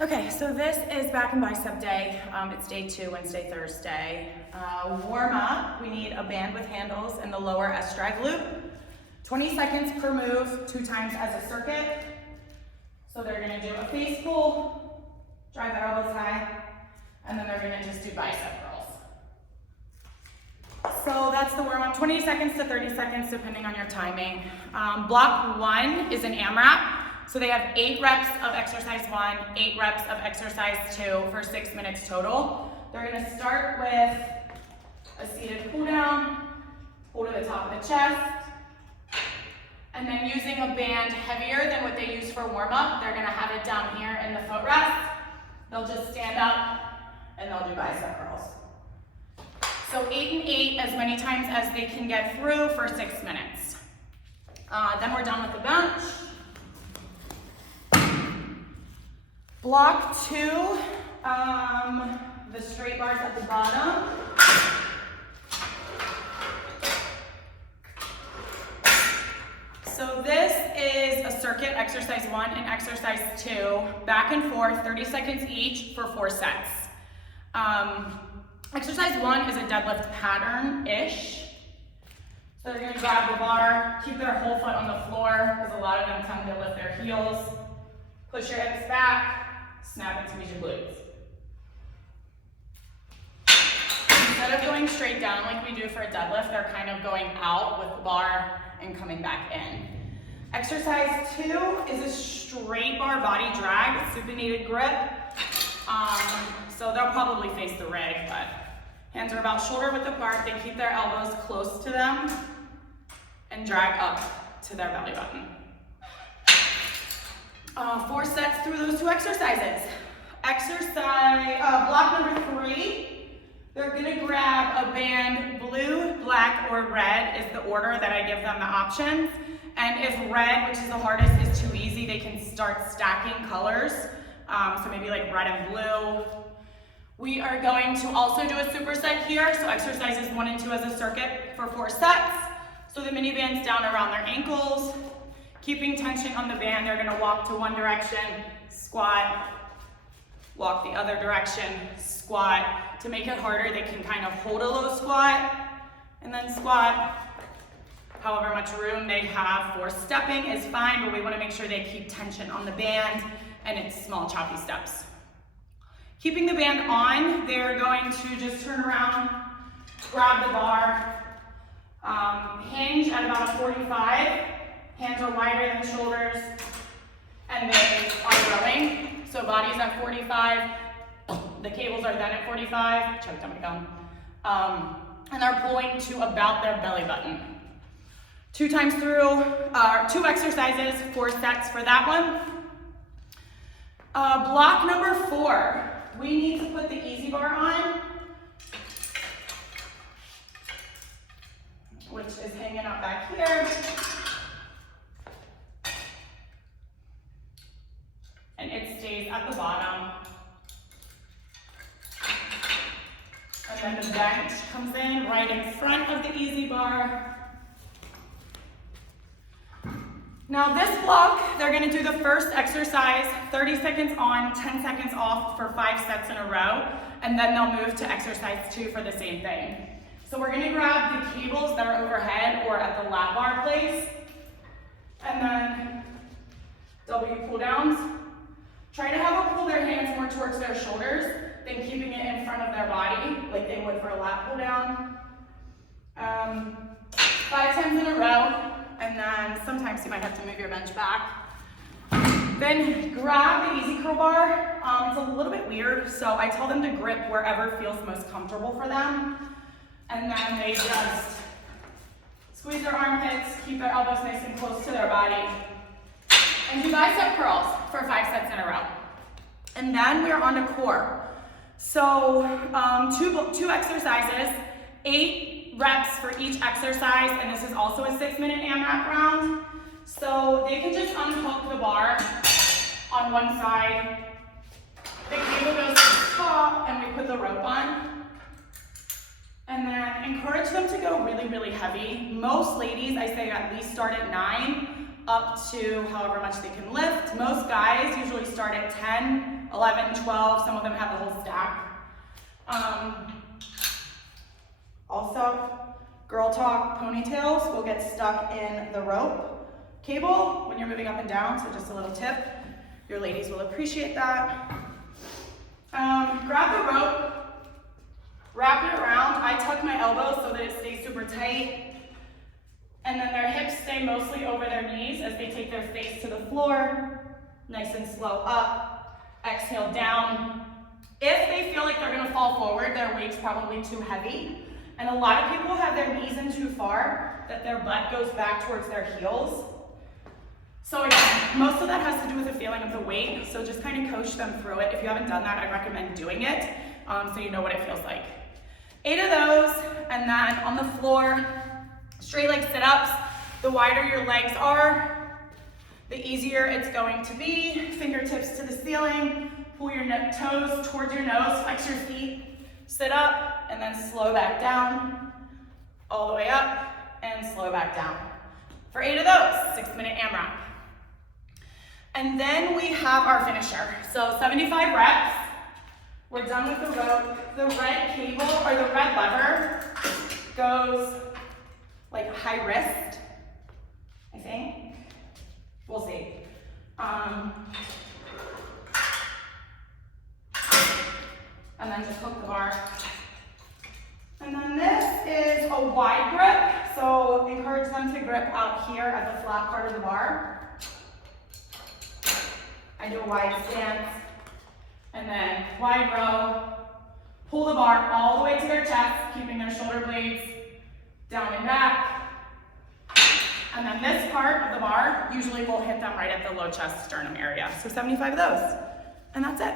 Okay, so this is back and bicep day. It's day 2, Wednesday, Thursday. Warm up, we need a band with handles in the lower S drag loop. 20 seconds per move, 2 times as a circuit. So they're gonna do a face pull, drive their elbows high, and then they're gonna just do bicep curls. So that's the warm up, 20 seconds to 30 seconds depending on your timing. Block 1 is an AMRAP. So they have 8 reps of exercise 1, 8 reps of exercise 2 for 6 minutes total. They're gonna start with a seated pull down, pull to the top of the chest, and then using a band heavier than what they use for warm up, they're gonna have it down here in the footrest. They'll just stand up and they'll do bicep curls. So 8 and 8 as many times as they can get through for 6 minutes. Then we're done with the bench. Block 2, the straight bars at the bottom. So this is a circuit, exercise 1 and exercise 2, back and forth, 30 seconds each for 4 sets. Exercise 1 is a deadlift pattern-ish. So they're gonna grab the bar, keep their whole foot on the floor, because a lot of them tend to lift their heels. Push your hips back, snap and squeeze your glutes. Instead of going straight down like we do for a deadlift, they're kind of going out with the bar and coming back in. Exercise 2 is a straight bar body drag with supinated grip. So they'll probably face the rig, but hands are about shoulder width apart. They keep their elbows close to them and drag up to their belly button. 4 sets through those 2 exercises. Block number 3, they're gonna grab a band, blue, black, or red is the order that I give them the options. And if red, which is the hardest, is too easy, they can start stacking colors. So maybe like red and blue. We are going to also do a superset here. So exercises 1 and 2 as a circuit for 4 sets. So the mini band's down around their ankles. Keeping tension on the band, they're gonna walk to one direction, squat, walk the other direction, squat. To make it harder, they can kind of hold a low squat and then squat. However much room they have for stepping is fine, but we wanna make sure they keep tension on the band and it's small choppy steps. Keeping the band on, they're going to just turn around, grab the bar, hinge at about a 45. Hands are wider than shoulders, and they are rowing. So body's at 45, the cables are then at 45, choked on my gum. And they're pulling to about their belly button. 2 times through, 2 exercises, 4 sets for that one. Block number 4, we need to put the easy bar on, which is hanging out back here. And it stays at the bottom. And then the bench comes in right in front of the easy bar. Now this block, they're gonna do the first exercise, 30 seconds on, 10 seconds off for 5 sets in a row, and then they'll move to exercise 2 for the same thing. So we're gonna grab the cables that are overhead or at the lap bar place, and then W pull downs. Try to have them pull their hands more towards their shoulders than keeping it in front of their body like they would for a lat pull down. 5 times in a row, and then sometimes you might have to move your bench back. Then grab the easy curl bar. It's a little bit weird, so I tell them to grip wherever feels most comfortable for them. And then they just squeeze their armpits, keep their elbows nice and close to their body, and do bicep curls for 5 sets in a row. And then we're on to core. So 2 exercises, 8 reps for each exercise, and this is also a 6-minute AMRAP round. So they can just unhook the bar on one side. The cable goes to the top, and we put the rope on. And then encourage them to go really, really heavy. Most ladies, I say at least start at 9. up to however much they can lift. Most guys usually start at 10, 11, 12. Some of them have the whole stack. Also, girl talk, ponytails will get stuck in the rope cable when you're moving up and down, so just a little tip. Your ladies will appreciate that. Grab the rope, wrap it around. I tuck my elbows so that it stays super tight. And then their hips stay mostly over their knees as they take their face to the floor. Nice and slow up. Exhale down. If they feel like they're gonna fall forward, their weight's probably too heavy. And a lot of people have their knees in too far that their butt goes back towards their heels. So again, most of that has to do with the feeling of the weight. So just kind of coach them through it. If you haven't done that, I recommend doing it so you know what it feels like. 8 of those, and then on the floor, straight leg sit-ups. The wider your legs are, the easier it's going to be. Fingertips to the ceiling. Pull your toes towards your nose, flex your feet, sit up, and then slow back down, all the way up, and slow back down. For 8 of those, 6-minute AMRAP. And then we have our finisher. So 75 reps. We're done with the rope. The red cable, or the red lever, goes like high wrist, I think. We'll see. And then just hook the bar. And then this is a wide grip, so encourage them to grip out here at the flat part of the bar. I do a wide stance, and then wide row. Pull the bar all the way to their chest, keeping their shoulder blades down and back. And then this part of the bar usually will hit them right at the low chest sternum area. So 75 of those, and that's it.